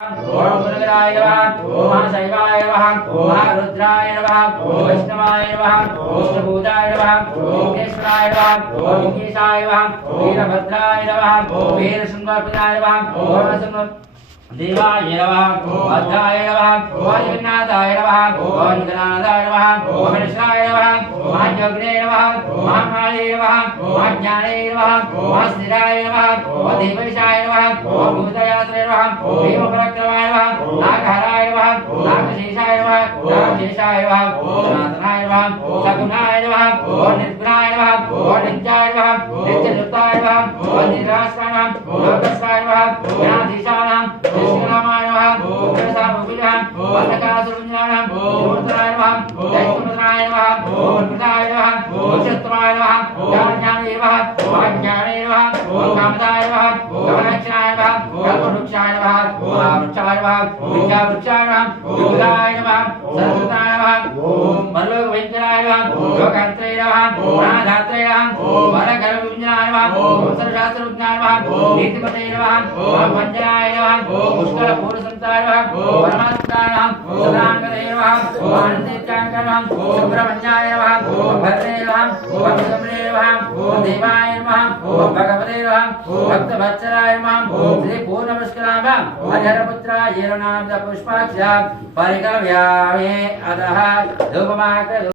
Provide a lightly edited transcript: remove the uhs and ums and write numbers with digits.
ओम गुरुराय नमः ओम महाशैवाय नमः ओम महारुद्राय नमः ओम वैष्णवाय नमः ओम विष्णुभूताय नमः ओम केशवाय नमः ओम विघ्नेशाय नमः ओम वीरभद्राय नमः ओम वीरशृंगारपदाय नमः ओम देवाय नमः ओम अद्धाय नमः ओम जगन्नाथाय नमः ओम गणानाथाय नमः ओम हर्षाय नमः ओम महायोगिने नमः ओम महाकाले नमः ओम महाज्ञाने नमः ओम महास्थिराय नमः ओम देवेशाय नमः ओम भूतयात्रे नमः ओम भीमपराक्रमाय नमः ओम नागहराय नमः ओम नागशेषाय नमः ओम नागशेषाय नमः ओम सनातनाय नमः ओम सगुणाय नमः ओम निर्गुणाय नमः ओम नित्याय नमः ओम नित्ययुक्ताय नमः ओम निराशाय नमः ओम लोकस्वाय नमः ओम ज्ञानाधीशाय नमः श्रीरामाय नमः ओम कृष्णाय नमः ओम वरकासुरञ्जनाय नमः ओम उत्तराय नमः ओम जयकुमाराय नमः ओम प्रदाय नमः ओम शत्रुवाय नमः ओम ज्ञानाय नमः ओम अज्ञानाय नमः ओम कामदाय नमः ओम कामरक्षणाय नमः ओम कल्पवृक्षाय नमः ओम वृक्षाय नमः ओम विद्यावृक्षाय नमः ओम विद्याय नमः सरस्वताय नमः ओम मल्लोक वेंकटाय नमः ओम लोकांतरे नमः ओम अनाधात्रे नमः ओम वरगर्भविंजनाय नमः ओम सर्वशास्त्रविज्ञाय नमः ओम नीतिपते नमः ओम पंजनाय नमः ओम पुष्कर पूर्णसंताय नमः ओम परमात्माय नमः ओम सदांगते नमः ओम आनंदेत्याय नमः ओम सुब्रह्मण्याय नमः ओम भद्रे नमः ओम भद्रमणे नमः ओम देवाय नमः ओम भगवते नमः ओम भक्तवत्सलाय नमः ओम श्री पूर्णपुष्कराय अजरपुत्राय नाम पुष्पाक्ष परिकलव्यामे अतः धूपमाक